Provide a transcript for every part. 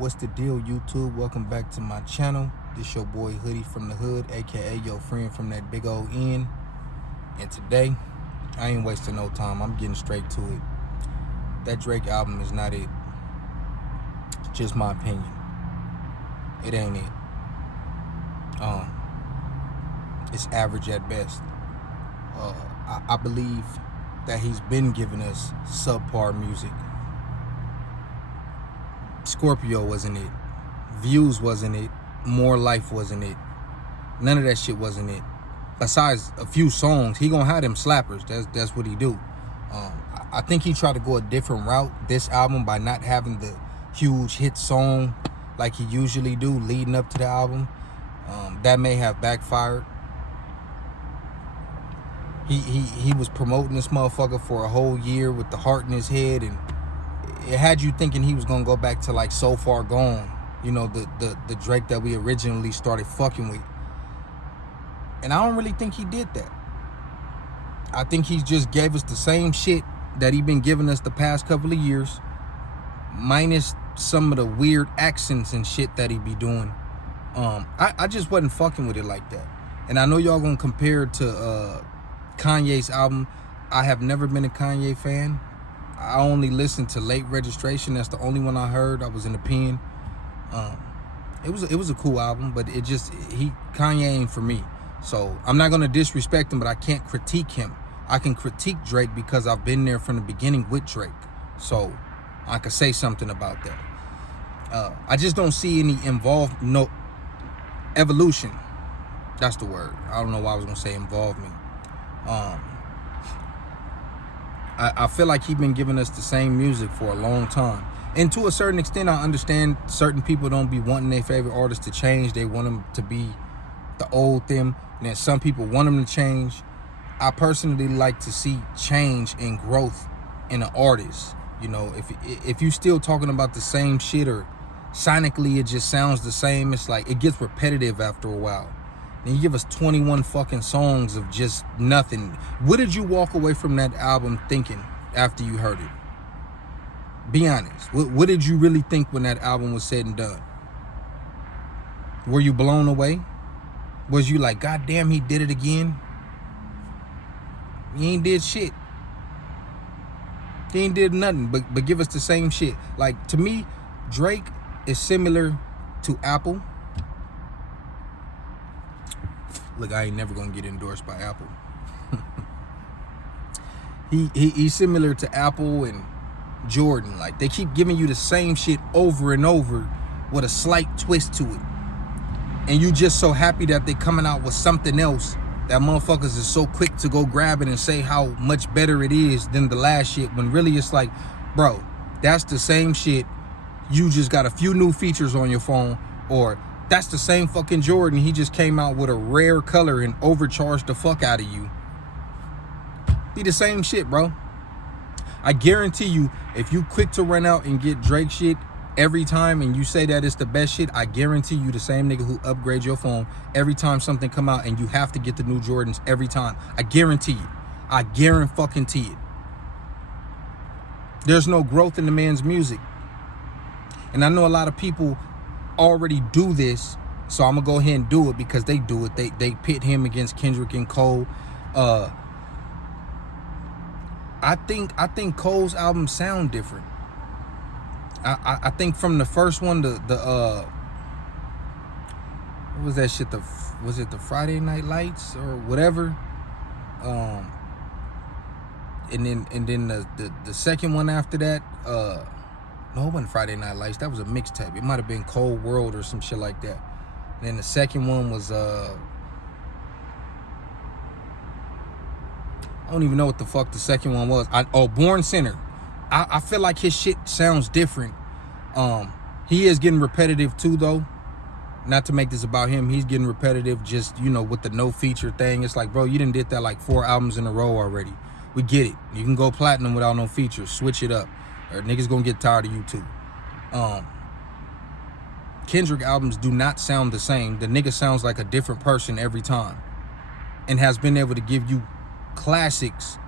What's the deal, YouTube? Welcome back to my channel. This your boy Hoodie from the Hood, aka your friend from that big old N. And today, I ain't wasting no time. I'm getting straight to it. That Drake album is not it. It's just my opinion. It ain't it. It's average at best. I believe that he's been giving us subpar music. Scorpio wasn't it. Views wasn't it. More Life wasn't it. None of that shit wasn't it. Besides a few songs, he gonna have them slappers. That's what he do. I think he tried to go a different route this album by not having the huge hit song like he usually do leading up to the album. That may have backfired. He was promoting this motherfucker for a whole year with the heart in his head, and it had you thinking he was gonna go back to like So Far Gone, you know, the Drake that we originally started fucking with. And I don't really think he did that. I think he just gave us the same shit that he been giving us the past couple of years, minus some of the weird accents and shit that he be doing. I just wasn't fucking with it like that. And I know y'all gonna compare it to Kanye's album. I have never been a Kanye fan. I only listened to Late Registration. That's the only one I heard. I was in the pen. It was a cool album, but Kanye ain't for me. So I'm not gonna disrespect him, but I can't critique him. I can critique Drake because I've been there from the beginning with Drake. So I could say something about that. I just don't see any evolution. That's the word. I don't know why I was gonna say involvement. I feel like he's been giving us the same music for a long time. And to a certain extent, I understand certain people don't be wanting their favorite artists to change. They want them to be the old them. And then some people want them to change. I personally like to see change and growth in an artist. You know, if you still talking about the same shit, or sonically it just sounds the same, it's like it gets repetitive after a while. And you give us 21 fucking songs of just nothing. What did you walk away from that album thinking after you heard it? Be honest. What did you really think when that album was said and done? Were you blown away? Was you like, God damn, he did it again? He ain't did shit. He ain't did nothing but give us the same shit. Like, to me, Drake is similar to Apple. Look, I ain't never gonna get endorsed by Apple. He's similar to Apple and Jordan. Like, they keep giving you the same shit over and over with a slight twist to it. And you just so happy that they coming out with something else that motherfuckers is so quick to go grab it and say how much better it is than the last shit, when really it's like, bro, that's the same shit. You just got a few new features on your phone. Or that's the same fucking Jordan. He just came out with a rare color and overcharged the fuck out of you. Be the same shit, bro. I guarantee you, if you quick to run out and get Drake shit every time and you say that it's the best shit, I guarantee you the same nigga who upgrades your phone every time something come out and you have to get the new Jordans every time. I guarantee it. I guarantee it. There's no growth in the man's music. And I know a lot of people already do this, so I'm gonna go ahead and do it because they do it. They pit him against Kendrick and Cole. I think Cole's albums sound different. I think from the first one, the what was that shit? Was it the Friday Night Lights or whatever? And then the second one after that, no, it wasn't Friday Night Lights. That was a mixtape. It might have been Cold World or some shit like that. And then the second one was I don't even know what the fuck the second one was. Born Sinner. I feel like his shit sounds different. He is getting repetitive too, though. Not to make this about him. He's getting repetitive just, you know, with the no feature thing. It's like, bro, you done did that like 4 albums in a row already. We get it. You can go platinum without no features. Switch it up. Or niggas gonna get tired of you too. Kendrick albums do not sound the same. The nigga sounds like a different person every time. And has been able to give you classics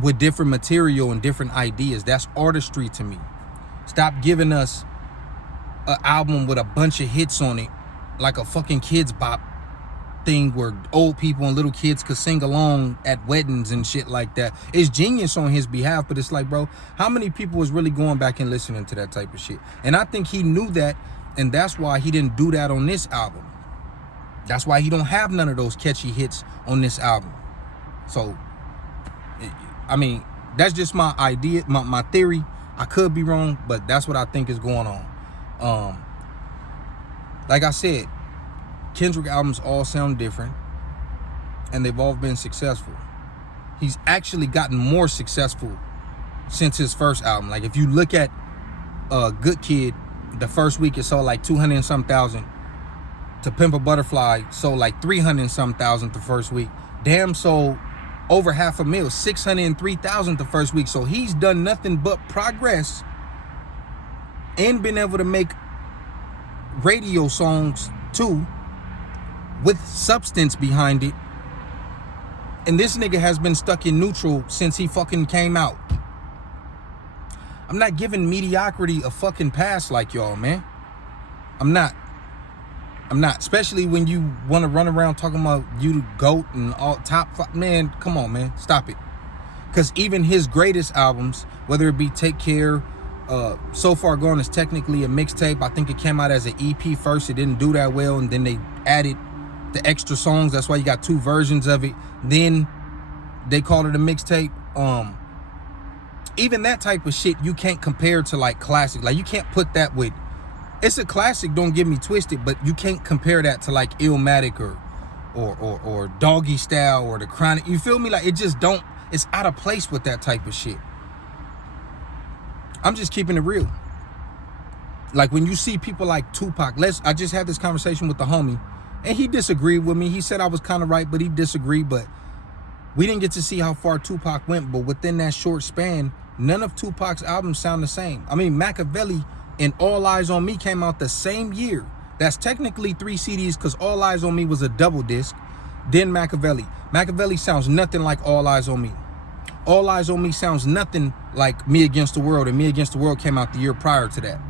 with different material and different ideas. That's artistry to me. Stop giving us an album with a bunch of hits on it, like a fucking Kids Bop thing where old people and little kids could sing along at weddings and shit like that. It's genius on his behalf, but it's like, bro, how many people was really going back and listening to that type of shit? And I think he knew that, and that's why he didn't do that on this album. That's why he don't have none of those catchy hits on this album. So, I mean, that's just my idea, my theory. I could be wrong, but that's what I think is going on. Like I said, Kendrick albums all sound different, and they've all been successful. He's actually gotten more successful since his first album. Like, if you look at Good Kid, the first week it sold like 200 and some thousand. To Pimp a Butterfly sold like 300 and some thousand the first week. Damn sold over 500,000, 603,000 the first week. So he's done nothing but progress and been able to make radio songs too, with substance behind it. And this nigga has been stuck in neutral since he fucking came out. I'm not giving mediocrity a fucking pass like y'all, man. I'm not. Especially when you want to run around talking about you the GOAT and all top. Man, come on, man. Stop it. Because even his greatest albums, whether it be Take Care, So Far Gone is technically a mixtape. I think it came out as an EP first. It didn't do that well, and then they added the extra songs. That's why you got two versions of it. Then they called it a mixtape. Even that type of shit you can't compare to like classic. Like, you can't put that with, it's a classic, don't get me twisted, but you can't compare that to like Illmatic or Doggy Style or The Chronic. You feel me? Like, it just don't, it's out of place with that type of shit. I'm just keeping it real. Like, when you see people like Tupac, I just had this conversation with the homie, and he disagreed with me. He said I was kind of right, but he disagreed. But we didn't get to see how far Tupac went. But within that short span, none of Tupac's albums sound the same. I mean, Machiavelli and All Eyes on Me came out the same year. That's technically 3 CDs because All Eyes on Me was a double disc. Then Machiavelli. Machiavelli sounds nothing like All Eyes on Me. All Eyes on Me sounds nothing like Me Against the World, and Me Against the World came out the year prior to that.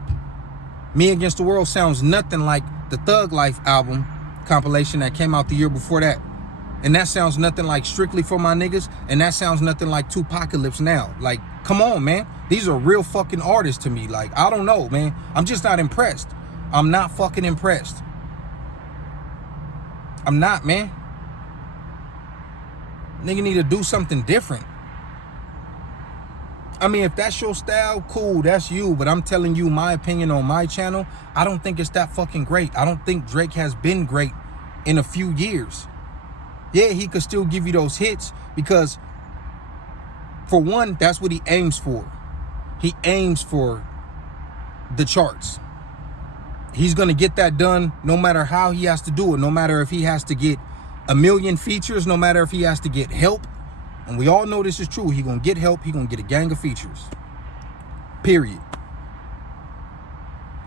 Me Against the World sounds nothing like the Thug Life album compilation that came out the year before that. And that sounds nothing like Strictly for My Niggas, and that sounds nothing like Tupacalypse Now. Like, come on, man. These are real fucking artists to me. Like, I don't know, man. I'm just not impressed. I'm not fucking impressed. I'm not, man. Nigga need to do something different. I mean, if that's your style, cool, that's you. But I'm telling you my opinion on my channel. I don't think it's that fucking great. I don't think Drake has been great in a few years. Yeah, he could still give you those hits because, for one, that's what he aims for. He aims for the charts. He's going to get that done no matter how he has to do it, no matter if he has to get a million features, no matter if he has to get help. And we all know this is true. He going to get help. He going to get a gang of features. Period.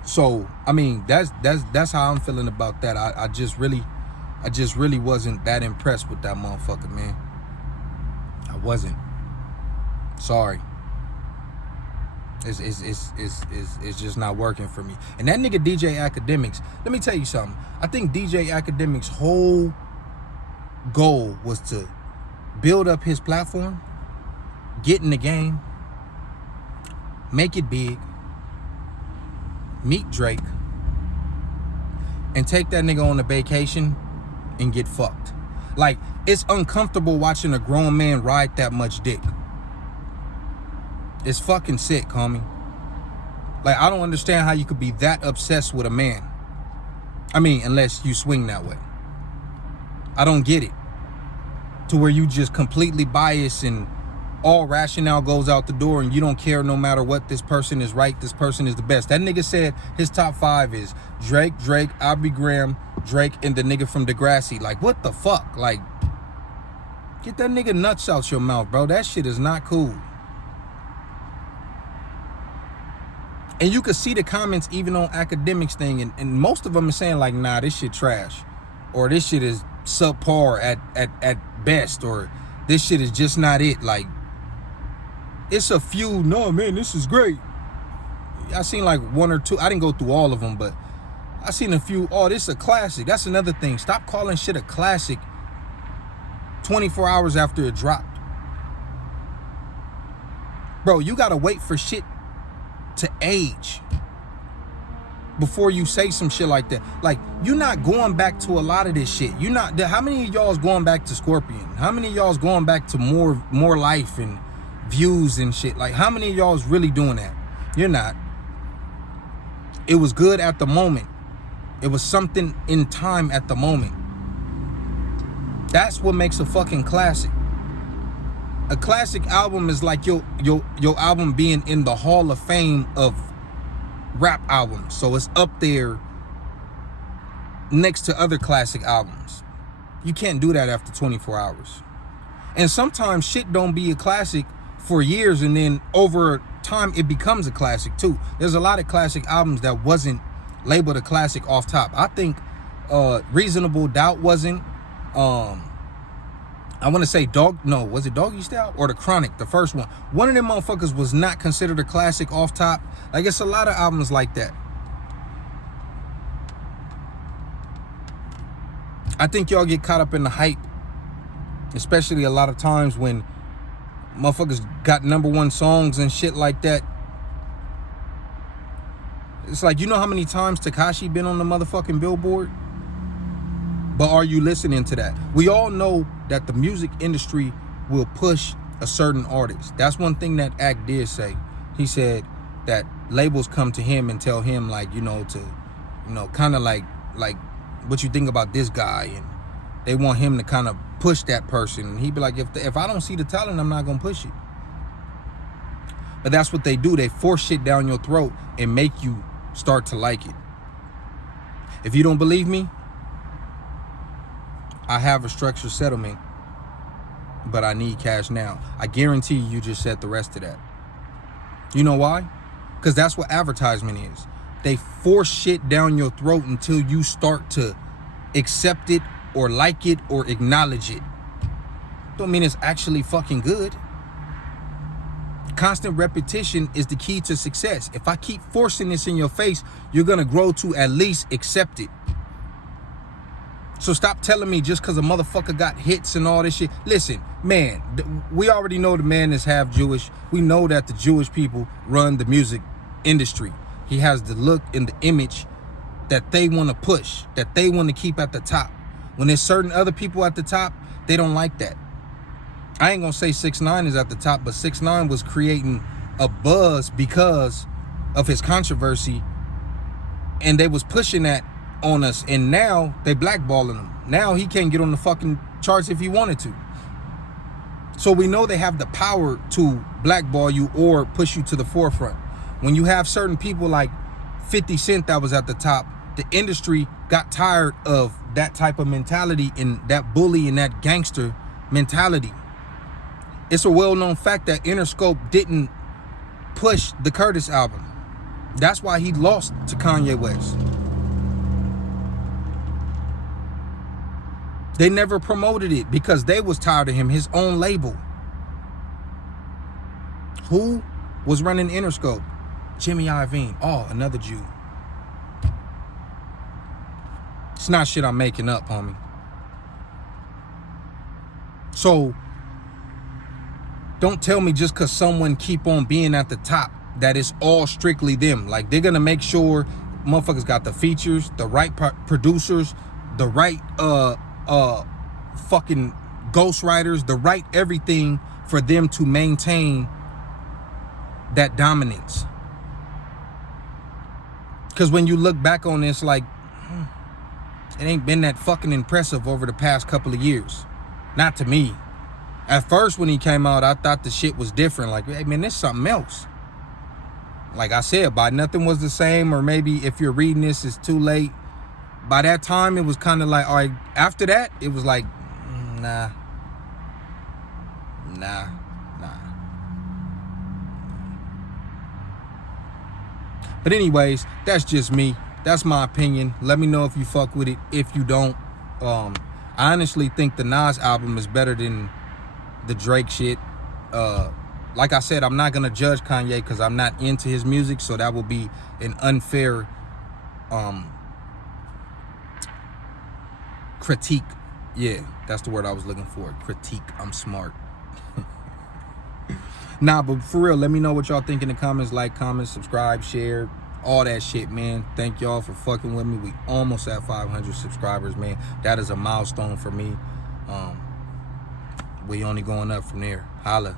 So, I mean, that's how I'm feeling about that. I just really wasn't that impressed with that motherfucker, man. I wasn't. Sorry. It's just not working for me. And that nigga DJ Academics, let me tell you something. I think DJ Academics' whole goal was to build up his platform, get in the game, make it big, meet Drake, and take that nigga on a vacation and get fucked. Like, it's uncomfortable watching a grown man ride that much dick. It's fucking sick, homie. Like, I don't understand how you could be that obsessed with a man. I mean, unless you swing that way. I don't get it. To where you just completely biased and all rationale goes out the door and you don't care no matter what, this person is right, this person is the best. That nigga said his top 5 is Drake, Aubrey Graham, Drake, and the nigga from Degrassi. Like, what the fuck? Like, get that nigga nuts out your mouth, bro. That shit is not cool. And you could see the comments even on Academics thing, and most of them are saying like, nah, this shit trash, or this shit is subpar at best, or this shit is just not it. Like, it's a few, no man, this is great. I seen like one or two. I didn't go through all of them, but I seen a few. Oh, this is a classic. That's another thing. Stop calling shit a classic 24 hours after it dropped. Bro, you gotta wait for shit to age before you say some shit like that. Like, you're not going back to a lot of this shit. You're not. How many of y'all's going back to Scorpion? How many of y'all's going back to more life and views and shit? Like, how many of y'all's really doing that? You're not. It was good at the moment. It was something in time at the moment. That's what makes a fucking classic. A classic album is like your album being in the Hall of Fame of rap albums. So it's up there next to other classic albums. You can't do that after 24 hours. And sometimes shit don't be a classic for years, and then over time it becomes a classic too. There's a lot of classic albums that wasn't labeled a classic off top. I think Reasonable Doubt wasn't. I want to say was it Doggy Style or The Chronic, the first one? One of them motherfuckers was not considered a classic off top. Like, it's a lot of albums like that. I think y'all get caught up in the hype, especially a lot of times when motherfuckers got #1 songs and shit like that. It's like, you know how many times Tekashi been on the motherfucking Billboard? But are you listening to that? We all know that the music industry will push a certain artist. That's one thing that Act did say. He said that labels come to him and tell him, like, kind of like what you think about this guy, and they want him to kind of push that person. And he'd be like, if I don't see the talent, I'm not gonna push it. But that's what they do. They force shit down your throat and make you start to like it. If you don't believe me, I have a structured settlement, but I need cash now. I guarantee you just said the rest of that. You know why? Because that's what advertisement is. They force shit down your throat until you start to accept it or like it or acknowledge it. Don't mean it's actually fucking good. Constant repetition is the key to success. If I keep forcing this in your face, you're gonna grow to at least accept it. So stop telling me just because a motherfucker got hits and all this shit. Listen, man, we already know the man is half Jewish. We know that the Jewish people run the music industry. He has the look and the image that they want to push, that they want to keep at the top. When there's certain other people at the top, they don't like that. I ain't gonna say 6ix9ine is at the top, but 6ix9ine was creating a buzz because of his controversy, and they was pushing that on us, and now they blackballing him. Now he can't get on the fucking charts if he wanted to. So we know they have the power to blackball you or push you to the forefront. When you have certain people like 50 Cent that was at the top, the industry got tired of that type of mentality and that bully and that gangster mentality. It's a well-known fact that Interscope didn't push the Curtis album. That's why he lost to Kanye West. They never promoted it because they was tired of him, his own label. Who was running Interscope? Jimmy Iovine. Oh, another Jew. It's not shit I'm making up, homie. So don't tell me just because someone keep on being at the top that it's all strictly them. Like, they're gonna make sure motherfuckers got the features, the right producers, the right fucking ghostwriters, the right everything for them to maintain that dominance. Because when you look back on this, like, it ain't been that fucking impressive over the past couple of years. Not to me. At first, when he came out, I thought the shit was different. Like, hey, man, this is something else. Like I said, by Nothing Was the Same, or maybe if you're reading this, it's too late. By that time, it was kind of like, all right, after that, it was like, nah. But anyways, that's just me. That's my opinion. Let me know if you fuck with it. If you don't, I honestly think the Nas album is better than the Drake shit. like I said, I'm not gonna judge Kanye because I'm not into his music, so that will be an unfair critique. Yeah, that's the word I was looking for. Critique. I'm smart. Nah, but for real, let me know what y'all think in the comments. Like, comment, subscribe, share, all that shit, man. Thank y'all for fucking with me. We almost at 500 subscribers, man. That is a milestone for me. We only going up from there. Holla.